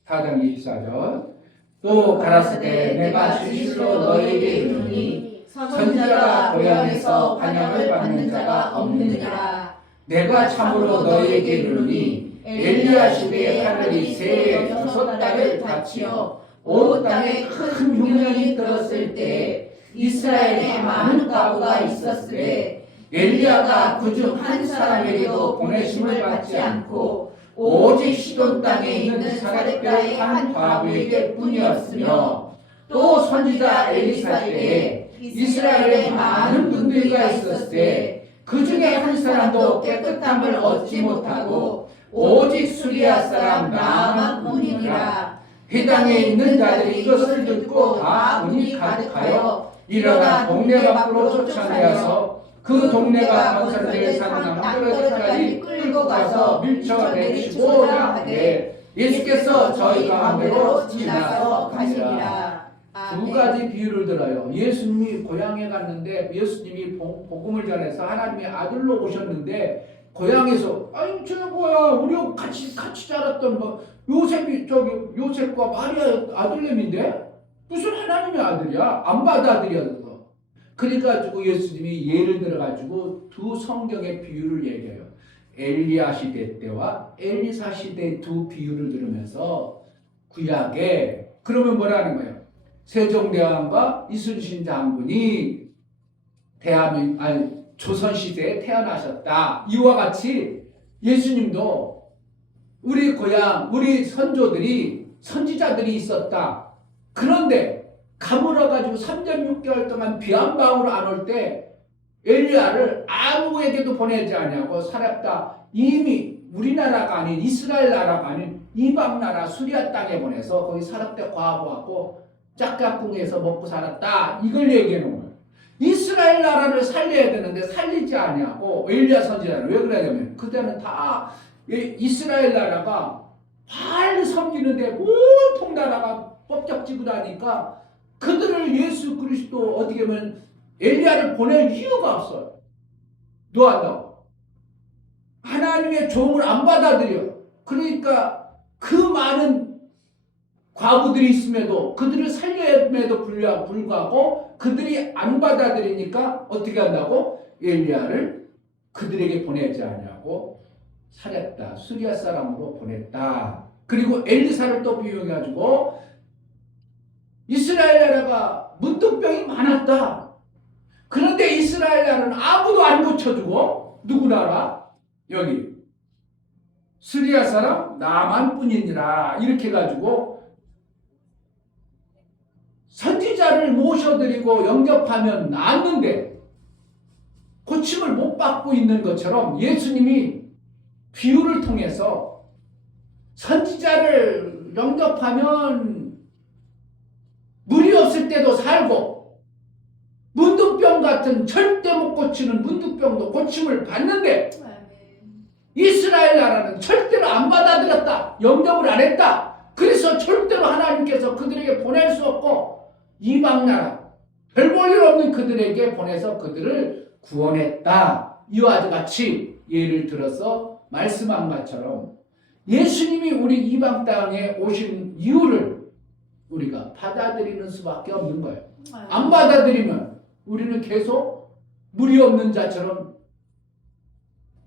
4장 24절 또 가라사대 내가 진실로 너희에게 이르노니 선지자가 고향에서 반역을 받는 자가 없느니라. 내가 참으로 너희에게 이르노니 엘리야 시대에 하늘이 새 6달을 닫히어 온 땅에 큰 흉년이 들었을 때 이스라엘에 많은 가구가 있었을 때 엘리야가 그중 한 사람에게도 보내심을 받지 않고 오직 시돈 땅에 있는 사렙가의 한 과부에게 뿐이었으며 또 선지자 엘리사 때에 이스라엘에 많은 군대가 있었을 때 그 중에 한 사람도 깨끗함을 얻지 못하고 오직 수리아 사람 나아만 뿐이니라. 회당에 있는 자들이 이것을 듣고 다 눈이 가득하여 일어나 동네 밖으로 쫓아내어서 그 동네가 건설되어 사는 남그릇까지 끌고 가서 밀쳐내시고자 하되 예수께서 저희 가운데로 지나서 가시니라. 두 가지 비유를 들어요. 예수님이 고향에 갔는데 예수님이 복음을 전해서 하나님의 아들로 오셨는데 고향에서 저 뭐야 우리 같이 자랐던 요셉과 마리아 아들내미인데 무슨 하나님의 아들이야? 안 받아들여서. 그래가지고 예수님이 예를 들어가지고 두 성경의 비유를 얘기해요. 엘리야 시대 때와 엘리사 시대 두 비유를 들으면서 구약에 그러면 뭐라는 거예요? 세종대왕과 이순신 장군이 조선시대에 태어나셨다. 이와 같이 예수님도 우리 고향, 우리 선조들이 선지자들이 있었다. 그런데 가물어가지고 3년 6개월 동안 비 한 방울 안 올 때 엘리야를 아무에게도 보내지 아니하고 살았다. 이미 우리나라가 아닌 이스라엘 나라가 아닌 이방 나라 수리아 땅에 보내서 거기 살았다 과부하고 짝짝꿍에서 먹고 살았다. 이걸 얘기해 놓은 거예요. 이스라엘 나라를 살려야 되는데 살리지 아니하고 엘리야 선지자는 왜 그러냐면 그때는 다 이스라엘 나라가 바알 섬기는데 온통 나라가 법적지고 나니까 그들을 예수 그리스도 어떻게 보면 엘리야를 보낼 이유가 없어요. 노한다고 하나님의 종을 안 받아들여. 그러니까 그 많은 과부들이 있음에도 그들을 살려야에도 불구하고 그들이 안 받아들이니까 어떻게 한다고? 엘리야를 그들에게 보내지 않냐고 살했다. 수리아 사람으로 보냈다. 그리고 엘리사를 또 비용해가지고 이스라엘 나라가 문둥병이 많았다. 그런데 이스라엘 나라는 아무도 안 고쳐주고 누구 나라? 여기 수리아 사람 나만뿐이니라 이렇게 해가지고 선지자를 모셔드리고 영접하면 낫는데 고침을 못 받고 있는 것처럼 예수님이 비유를 통해서 선지자를 영접하면 물이 없을 때도 살고 문둥병 같은 절대 못 고치는 문둥병도 고침을 받는데 이스라엘 나라는 절대로 안 받아들였다. 영접을 안 했다. 그래서 절대로 하나님께서 그들에게 보낼 수 없고 이방 나라 별 볼 일 없는 그들에게 보내서 그들을 구원했다. 이와 같이 예를 들어서 말씀한 것처럼 예수님이 우리 이방 땅에 오신 이유를 우리가 받아들이는 수밖에 없는 거예요. 안 받아들이면 우리는 계속 물이 없는 자처럼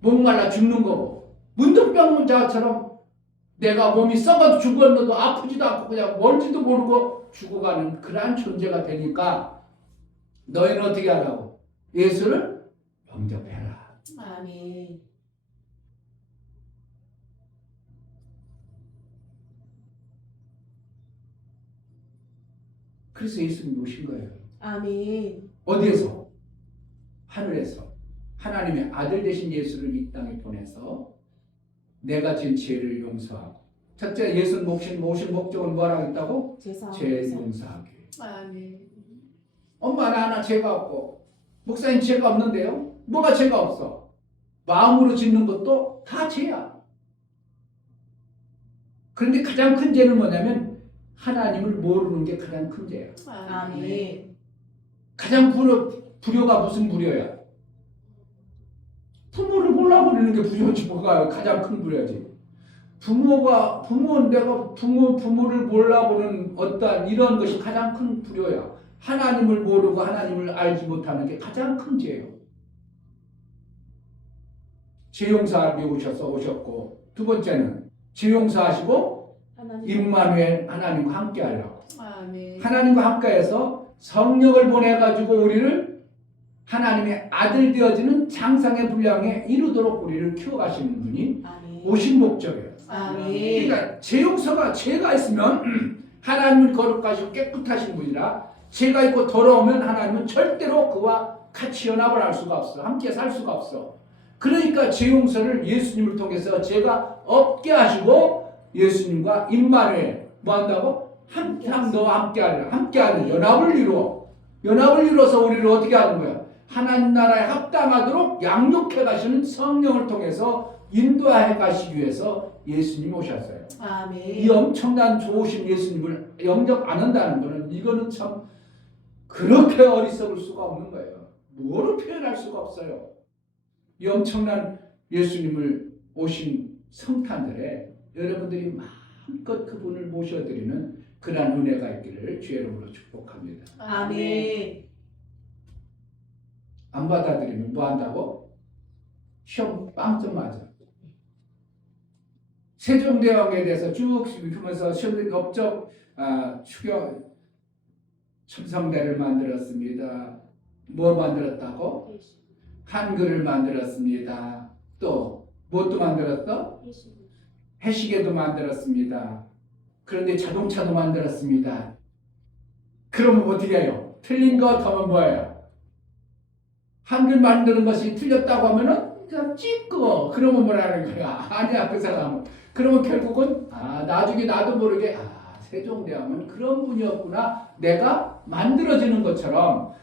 목말라 죽는 거고 문둥병 자처럼 내가 몸이 썩어 죽었는데도 아프지도 않고 그냥 뭔지도 모르고 죽어가는 그러한 존재가 되니까 너희는 어떻게 하라고? 예수를 영접해라. 아멘. 그래서 예수님이 오신 거예요. 아멘. 어디에서? 하늘에서 하나님의 아들 되신 예수를 이 땅에 보내서 내가 지은 죄를 용서하고 첫째 예수 오신 목적은 뭐라고 했다고? 죄 용서하기. 아멘. 엄마 나 하나 죄가 없고 목사님 죄가 없는데요? 뭐가 죄가 없어? 마음으로 짓는 것도 다 죄야. 그런데 가장 큰 죄는 뭐냐면 하나님을 모르는 게 가장 큰 죄야. 아멘. 가장 불효가 무슨 불효야? 부모를 몰라버리는 게 불효지. 뭐가 가장 큰 불효지. 부모를 몰라보는 어떠한 이런 것이 가장 큰 불효야. 하나님을 모르고 하나님을 알지 못하는 게 가장 큰 죄예요. 죄 용서하기 오셨고 두 번째는 죄 용서하시고 임마누엘 하나님과 함께 하려고. 아멘. 하나님과 함께해서 성령을 보내가지고 우리를 하나님의 아들 되어지는 장성의 분량에 이루도록 우리를 키워가시는 분이 아멘. 오신 목적이에요. 아멘. 그러니까 죄 용서가 죄가 있으면 하나님은 거룩하시고 깨끗하신 분이라 죄가 있고 더러우면 하나님은 절대로 그와 같이 연합을 할 수가 없어. 함께 살 수가 없어. 그러니까 죄 용서를 예수님을 통해서 죄가 없게 하시고 예수님과 임마누엘 뭐 한다고? 항상 너와 함께하리라. 함께하는 연합을 이루어서 우리를 어떻게 하는 거야? 하나님 나라에 합당하도록 양육해 가시는 성령을 통해서 인도해 가시기 위해서 예수님이 오셨어요. 아멘. 이 엄청난 좋으신 예수님을 영접 안 한다는 거는 이거는 참 그렇게 어리석을 수가 없는 거예요. 뭐로 표현할 수가 없어요. 이 엄청난 예수님을 오신 성탄절에 여러분들이 마음껏 그분을 모셔드리는 그러한 은혜가 있기를 주의 이름으로 축복합니다. 아멘. 안 받아들이면 뭐 한다고? 시험 빵점 맞아. 세종대왕에 대해서 쭉 읽으면서 업적 추경 첨성대를 만들었습니다. 뭐 만들었다고? 한글을 만들었습니다. 또 무엇도 만들었어? 해시계도 만들었습니다. 그런데 자동차도 만들었습니다. 그러면 어떻게 해요? 틀린 것 하면 뭐예요? 한글 만드는 것이 틀렸다고 하면은 그냥 찌끄어. 그러면 뭐라는 거야? 아니야 그 사람은. 그러면 결국은 나중에 나도 모르게 세종대왕은 그런 분이었구나. 내가 만들어지는 것처럼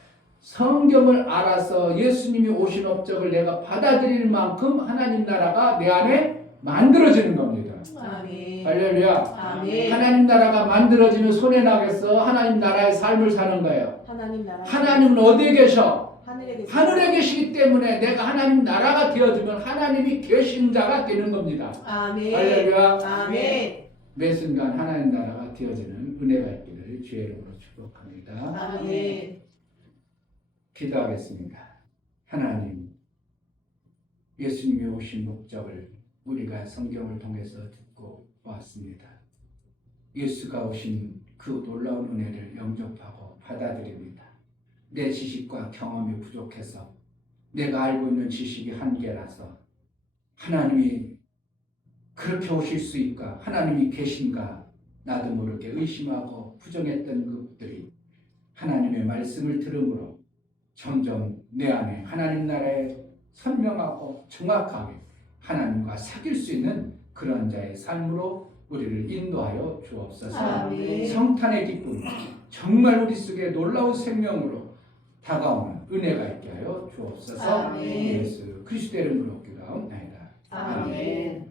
성경을 알아서 예수님이 오신 업적을 내가 받아들일 만큼 하나님 나라가 내 안에 만들어지는 겁니다. 아멘. 할렐루야. 아멘. 하나님 나라가 만들어지면 손해 나겠어? 하나님 나라의 삶을 사는 거예요. 하나님 나라. 하나님은 어디에 계셔? 하늘에 계시. 하늘에 계시기 때문에 내가 하나님 나라가 되어지면 하나님이 계신 자가 되는 겁니다. 아멘. 할렐루야. 아멘. 매 순간 하나님 나라가 되어지는 은혜가 있기를 주의 이름으로 축복합니다. 아멘. 기도하겠습니다. 하나님, 예수님이 오신 목적을 우리가 성경을 통해서 듣고 왔습니다. 예수가 오신 그 놀라운 은혜를 영접하고 받아들입니다. 내 지식과 경험이 부족해서 내가 알고 있는 지식이 한계라서 하나님이 그렇게 오실 수 있까? 하나님이 계신가? 나도 모르게 의심하고 부정했던 것들이 하나님의 말씀을 들음으로 점점 내 안에 하나님 나라에 선명하고 정확하게 하나님과 사귈 수 있는 그런 자의 삶으로 우리를 인도하여 주옵소서. 아멘. 성탄의 기쁨, 정말 우리 속에 놀라운 생명으로 다가오는 은혜가 있게 하여 주옵소서. 아멘. 예수 그리스도의 이름으로 기도하옵나이다. 아멘.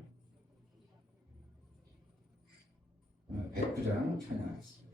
109장 찬양하겠습니다.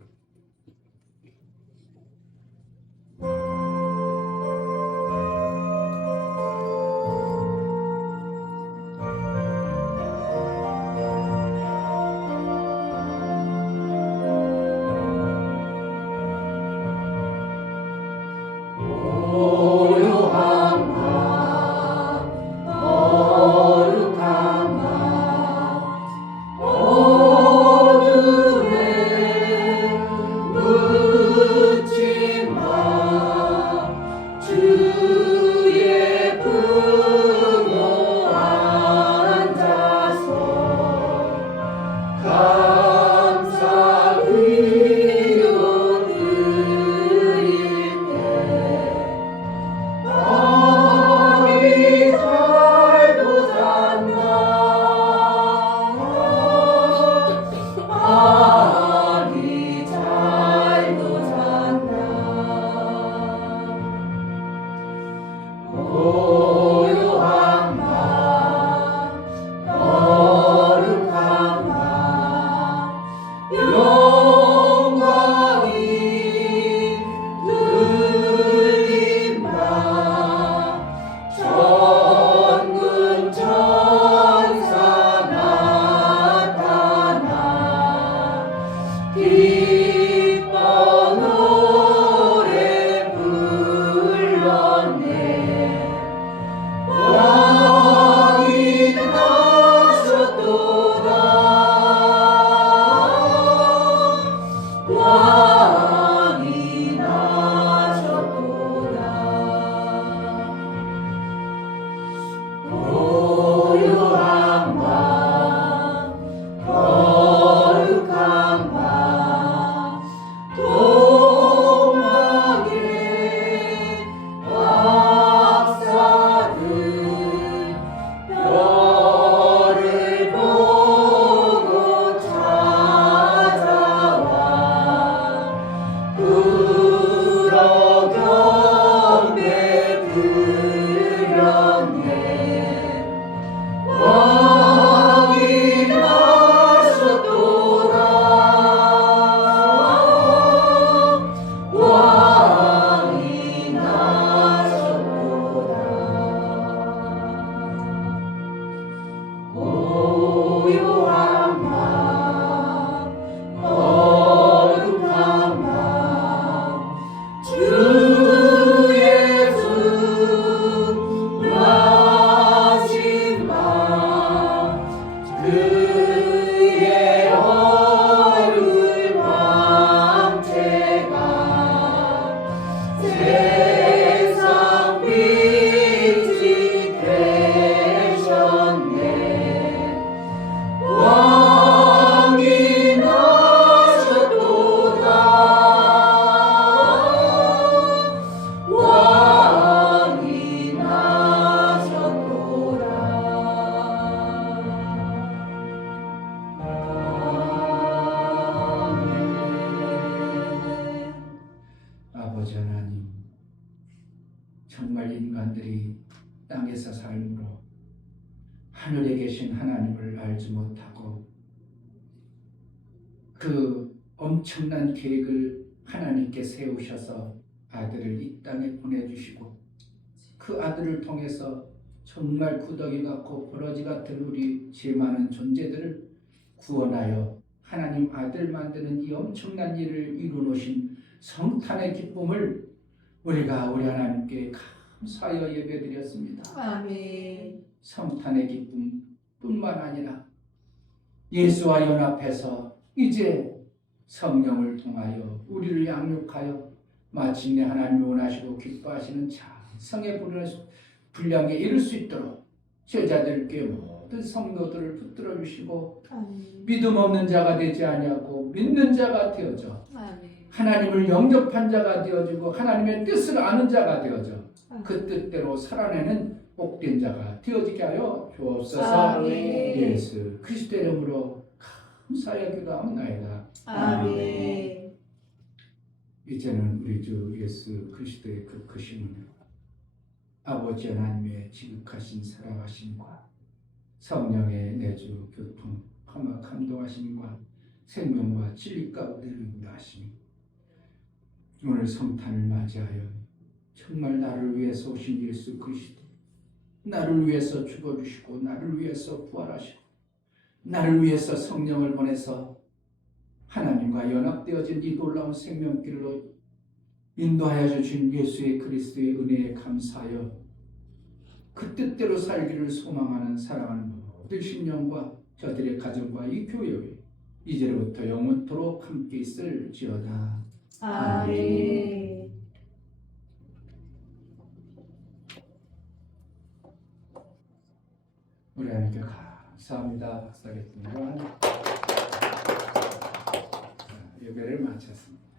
그의 얼굴 광채가 하늘에 계신 하나님을 알지 못하고 그 엄청난 계획을 하나님께 세우셔서 아들을 이 땅에 보내주시고 그 아들을 통해서 정말 구더기 같고 버러지 같은 우리 죄 많은 존재들을 구원하여 하나님 아들 만드는 이 엄청난 일을 이루놓으신 성탄의 기쁨을 우리가 우리 하나님께 감사하여 예배드렸습니다. 아멘. 성탄의 기쁨뿐만 아니라 예수와 연합해서 이제 성령을 통하여 우리를 양육하여 마침내 하나님이 원하시고 기뻐하시는 찬성의 분량에 이를 수 있도록 제자들께 모든 성도들을 붙들어 주시고 아멘. 믿음 없는 자가 되지 아니하고 믿는 자가 되어져 아멘. 하나님을 영접한 자가 되어지고 하나님의 뜻을 아는 자가 되어져 그 뜻대로 살아내는 복된 자가 되어지게 하여 주옵소서. 아멘. 예수 그리스도의 이름으로 감사하여 기도합니다. 아멘. 이제는 우리 주 예수 그리스도의 그 크심을 아버지 하나님의 지극하신 사랑하심과 성령의 내주 교통 감동하심과 생명과 진리 가운데 인도하심이 오늘 성탄을 맞이하여 정말 나를 위해서 오신 예수 그리스도 나를 위해서 죽어주시고 나를 위해서 부활하시고 나를 위해서 성령을 보내서 하나님과 연합되어진 이 놀라운 생명길로 인도하여 주신 예수의 그리스도의 은혜에 감사하여 그 뜻대로 살기를 소망하는 사랑하는 모든 심령과 저들의 가정과 이 교회에 이제로부터 영원토록 함께 있을지어다. 아멘. 우리 하나님께 감사합니다. 박사겠습니다. 예배를 마쳤습니다.